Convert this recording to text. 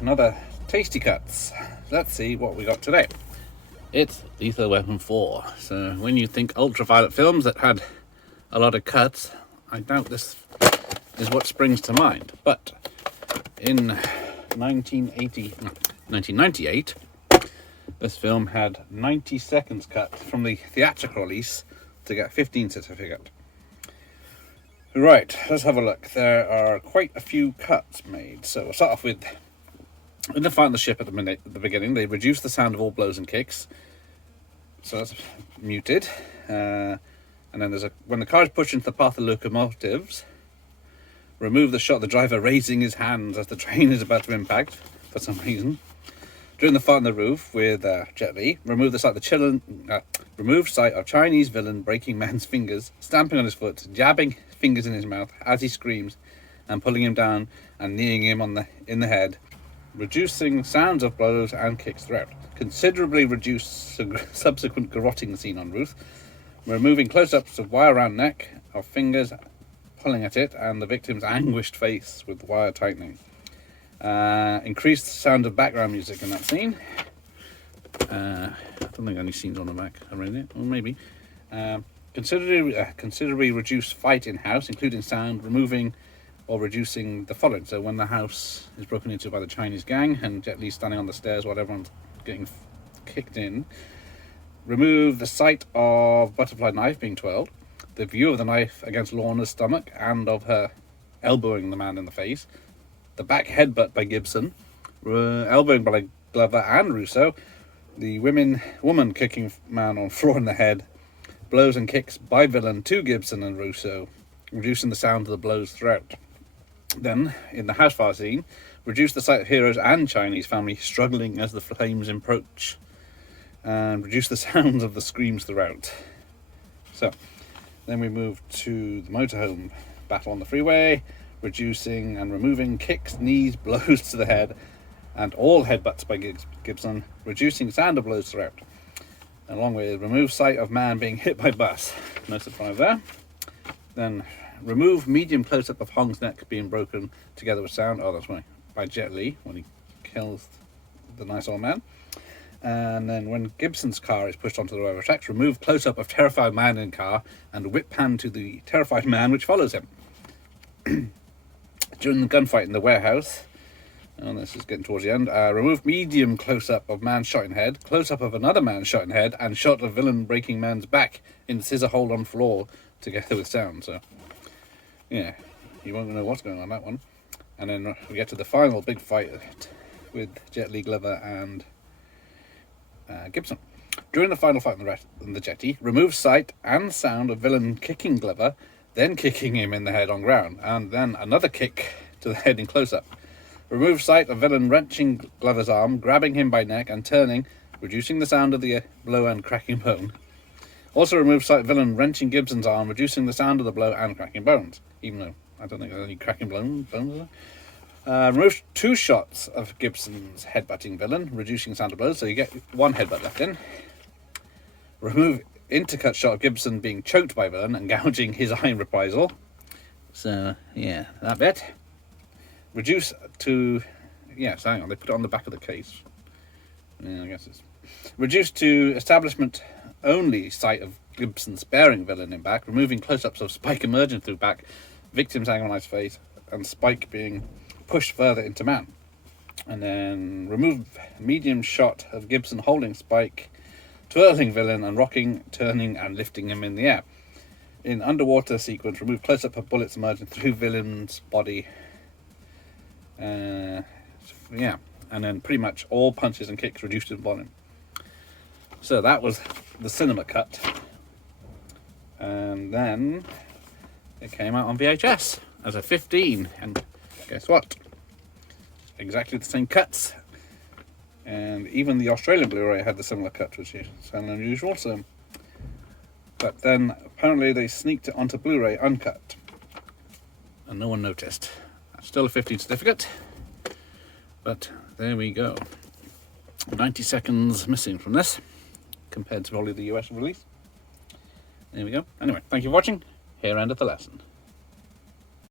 another Tasty Cuts. Let's see what we got today. It's Lethal Weapon 4. So when you think ultraviolet films that had a lot of cuts, I doubt this is what springs to mind. But in 1998, this film had 90 seconds cut from the theatrical release to get 15 certificate. Right, let's have a look. There are quite a few cuts made. So we'll start off with, in the fight on the ship at the beginning, they reduce the sound of all blows and kicks. So that's muted. And then there's when the car is pushed into the path of locomotives, remove the shot of the driver raising his hands as the train is about to impact for some reason. During the fight on the roof with Jet Li, remove sight of Chinese villain breaking man's fingers, stamping on his foot, jabbing fingers in his mouth as he screams, and pulling him down and kneeing him in the head, reducing sounds of blows and kicks throughout. Considerably reduce subsequent garroting scene en route, removing close-ups of wire around neck, of fingers pulling at it, and the victim's anguished face with wire tightening. Increased sound of background music in that scene. I don't think any scenes on the Mac are in it, or maybe. Considerably reduced fight in house, including sound, removing or reducing the following. So when the house is broken into by the Chinese gang and Jet Li standing on the stairs while everyone's getting kicked in, remove the sight of butterfly knife being twirled, the view of the knife against Lorna's stomach and of her elbowing the man in the face, the back headbutt by Gibson, elbowing by Glover and Russo, the woman kicking man on floor in the head, blows and kicks by villain to Gibson and Russo, reducing the sound of the blows throughout. Then, in the house fire scene, reduce the sight of heroes and Chinese family struggling as the flames approach, and reduce the sounds of the screams throughout. So, then we move to the motorhome battle on the freeway, reducing and removing kicks, knees, blows to the head, and all headbutts by Gibson, reducing sound of blows throughout. Along with remove sight of man being hit by bus. No surprise there. Then remove medium close-up of Hong's neck being broken together with sound. Oh, that's right. By Jet Li when he kills the nice old man. And then when Gibson's car is pushed onto the railway tracks, remove close-up of terrified man in car and whip pan to the terrified man which follows him. During the gunfight in the warehouse, and this is getting towards the end, remove medium close-up of man shot in head, close-up of another man shot in head, and shot of villain breaking man's back in scissor hold on floor together with sound. So, yeah, you won't know what's going on that one. And then we get to the final big fight with Jet Li, Glover, and Gibson. During the final fight on the jetty, remove sight and sound of villain kicking Glover, then kicking him in the head on ground, and then another kick to the head in close-up. Remove sight of villain wrenching Glover's arm, grabbing him by neck and turning, reducing the sound of the blow and cracking bone. Also remove sight of villain wrenching Gibson's arm, reducing the sound of the blow and cracking bones, even though I don't think there's any cracking bones. Remove 2 shots of Gibson's headbutting villain, reducing sound of blows, so you get 1 headbutt left in. Remove intercut shot of Gibson being choked by villain and gouging his eye in reprisal. So, yeah, that bit. Reduce to... Yes, hang on, they put it on the back of the case. Yeah, I guess it's... Reduce to establishment only sight of Gibson sparing villain in back, removing close-ups of Spike emerging through back, victim's agonized face, and Spike being pushed further into man. And then remove medium shot of Gibson holding Spike, twirling villain and rocking, turning and lifting him in the air. In underwater sequence, remove close-up of bullets emerging through villain's body. Yeah, and then pretty much all punches and kicks reduced in volume. So that was the cinema cut. And then it came out on VHS as a 15, and guess what? Exactly the same cuts. And even the Australian Blu-ray had the similar cut, which is kind of unusual. So, but then apparently they sneaked it onto Blu-ray uncut, and no one noticed. Still a 15 certificate, but there we go. 90 seconds missing from this, compared to probably the US release. There we go. Anyway, thank you for watching. Here endeth the lesson.